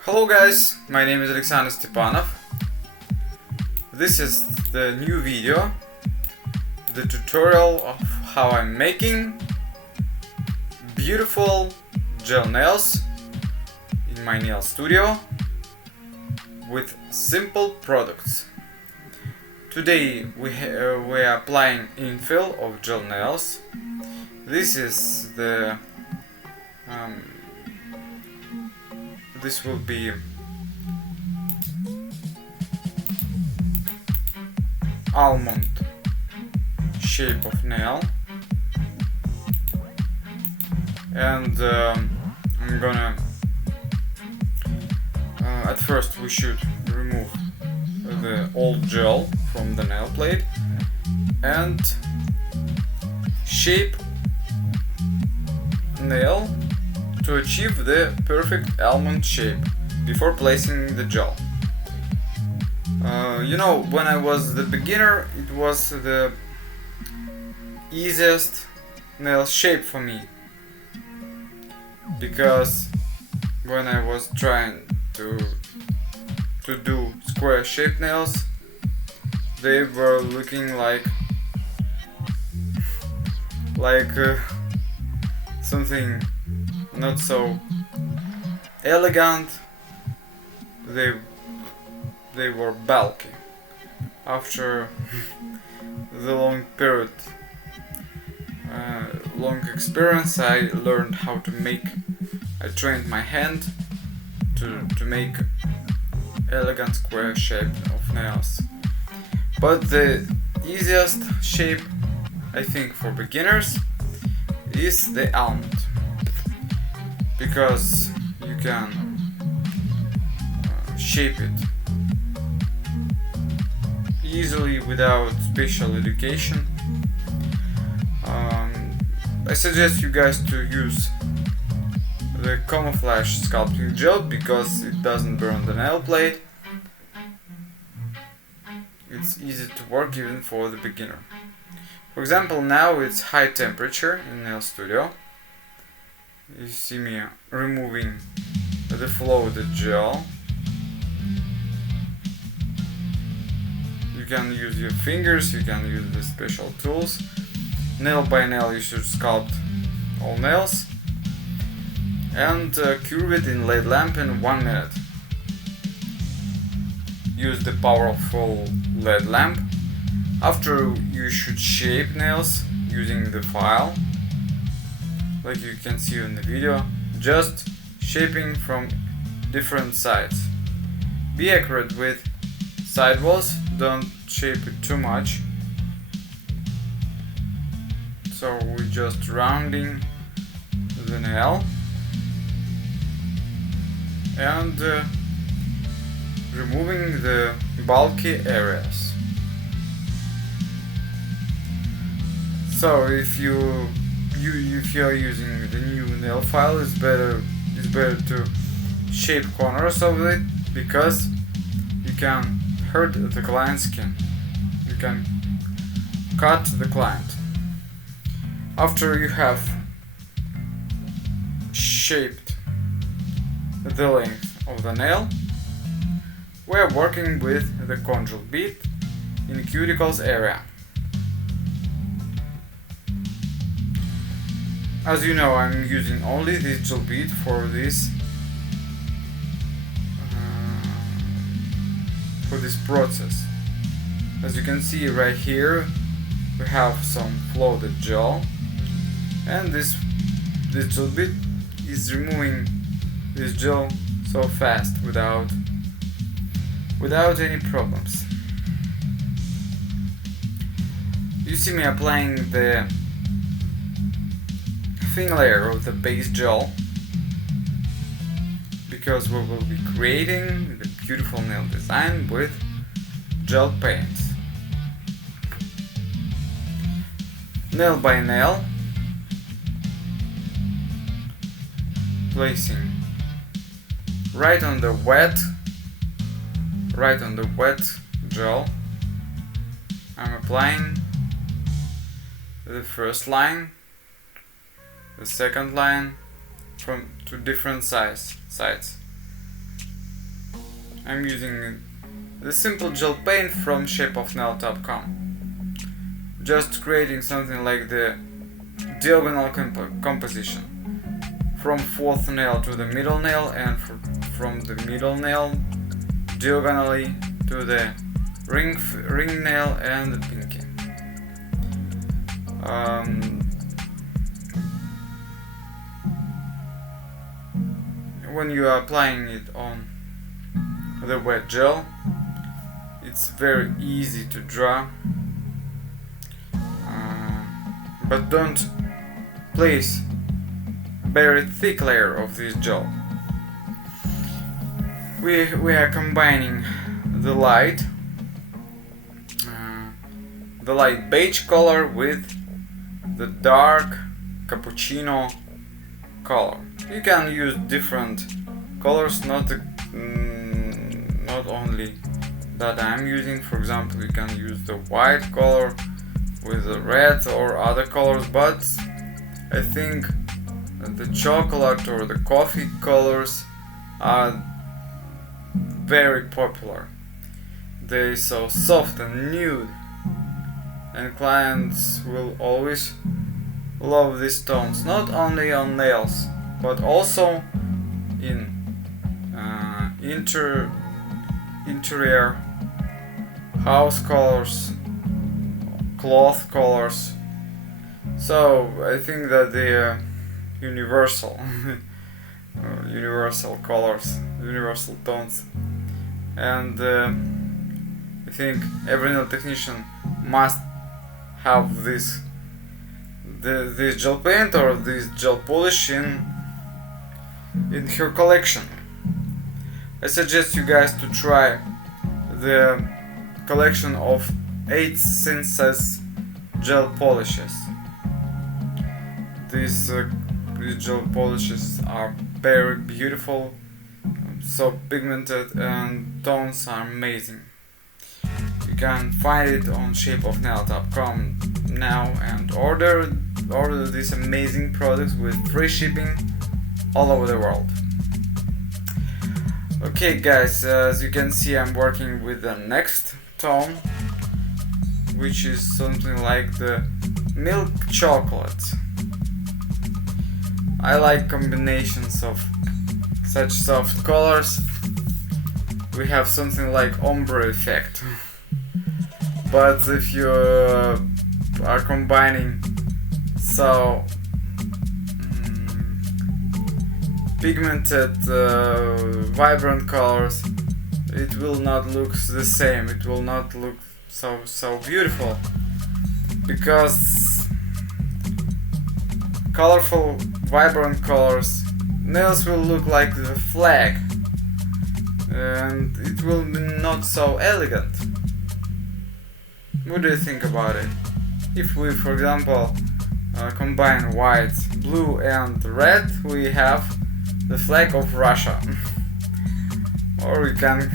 Hello guys, my name is Alexander Stepanov. This is the new video, the tutorial of how I'm making beautiful gel nails in my nail studio with simple products. Today we are applying infill of gel nails. This is the this will be almond shape of nail, and I'm gonna at first we should remove the old gel from the nail plate and shape nail to achieve the perfect almond shape before placing the gel. You know, when I was the beginner, it was the easiest nail shape for me, because when I was trying to do square shaped nails, they were looking like something not so elegant. They were bulky. After the long period, long experience, I learned how to make. I trained my hand to make elegant square shape of nails. But the easiest shape, I think, for beginners is the almond, because you can shape it easily without special education. I suggest you guys to use the camouflage sculpting gel because it doesn't burn the nail plate. It's easy to work even for the beginner. For example, now it's high temperature in nail studio. You see me removing the flow of the gel. You can use your fingers, you can use the special tools. Nail by nail you should sculpt all nails and curve it in LED lamp in 1 minute. Use the powerful LED lamp. After, you should shape nails using the file, like you can see in the video, just shaping from different sides. Be accurate with side walls, don't shape it too much. So we're just rounding the nail and removing the bulky areas. So if you are using the new nail file, it's better to shape corners of it, because you can hurt the client's skin. You can cut the client. After you have shaped the length of the nail, we are working with the conjure bead in the cuticles area. As you know, I'm using only this gel bead for this process. As you can see right here, we have some floated gel, and this gel bead is removing this gel so fast without any problems. You see me applying the thin layer of the base gel, because we will be creating the beautiful nail design with gel paints. Nail by nail, placing right on the wet gel. I'm applying the first line the second line from to different sides. I'm using the simple gel paint from shapeofnail.com, just creating something like the diagonal composition from fourth nail to the middle nail, and from the middle nail diagonally to the ring nail and the pinky. When you are applying it on the wet gel, it's very easy to draw, but don't place a very thick layer of this gel. We are combining the light beige color with the dark cappuccino color. You can use different colors, not only that I'm using. For example, you can use the white color with the red or other colors, but I think the chocolate or the coffee colors are very popular. They're so soft and nude, and clients will always love these tones, not only on nails but also in interior, house colors, cloth colors. So I think that they are universal universal colors, universal tones, and I think every nail technician must have this gel paint or this gel polish in her collection. I suggest you guys to try the collection of 8 Synthesis gel polishes. These gel polishes are very beautiful, so pigmented, and tones are amazing. You can find it on shapeofnail.com now and order these amazing products with free shipping all over the world. Okay guys, as you can see, I'm working with the next tone, which is something like the milk chocolate. I like combinations of such soft colors. We have something like ombre effect. But if you are combining so pigmented, vibrant colors, it will not look the same. It will not look so beautiful, because colorful, vibrant colors, nails will look like the flag, and it will be not so elegant. What do you think about it? If we, for example, combine white, blue and red, we have the flag of Russia. Or you can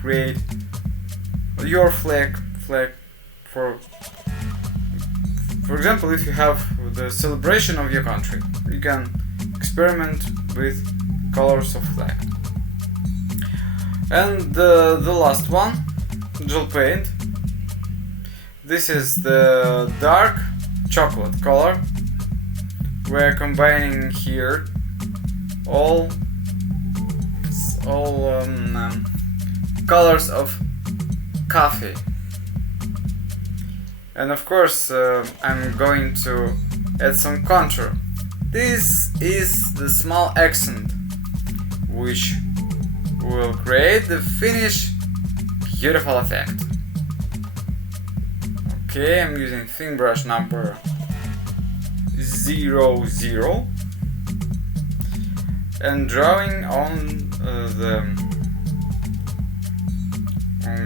create your flag for example, if you have the celebration of your country, you can experiment with colors of flag. And the last one, gel paint. This is the dark chocolate color. We're combining here all colors of coffee, and of course I'm going to add some contour. This is the small accent which will create the finished beautiful effect. Okay, I'm using thin brush number 00 and drawing on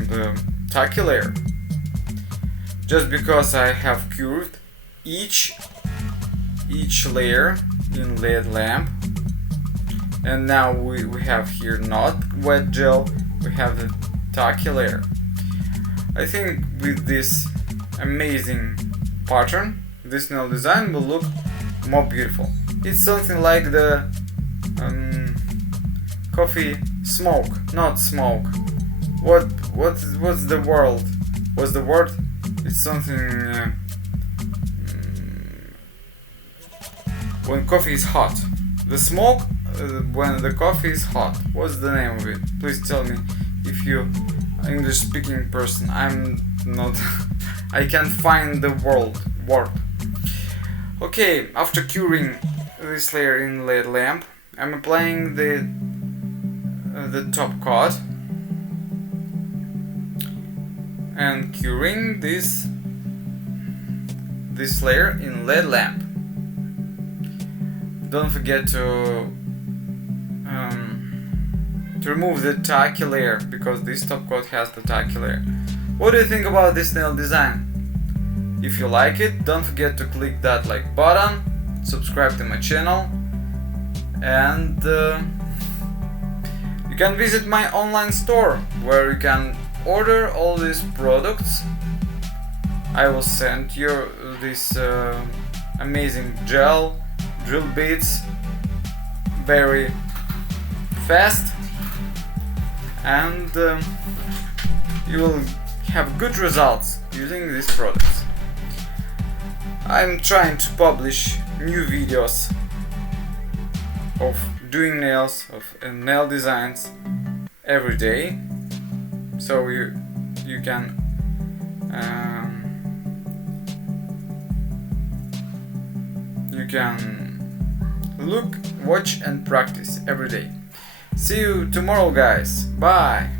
the tacky layer, just because I have curved each layer in LED lamp, and now we have here not wet gel, we have the tacky layer. I think with this amazing pattern, this nail design will look more beautiful. It's something like the coffee smoke, not smoke. What's the word? What's the word? It's something when coffee is hot. The smoke when the coffee is hot. What's the name of it? Please tell me if you English speaking person. I'm not I can't find the word. Okay, after curing this layer in LED lamp, I'm applying the top coat and curing this layer in LED lamp. Don't forget to remove the tacky layer, because this top coat has the tacky layer. What do you think about this nail design? If you like it, don't forget to click that like button, subscribe to my channel, and you can visit my online store where you can order all these products. I will send you this amazing gel, drill bits very fast, and you will have good results using these products. I'm trying to publish new videos of doing nails, of nail designs every day, so you can look, watch and practice every day. See you tomorrow, guys. Bye.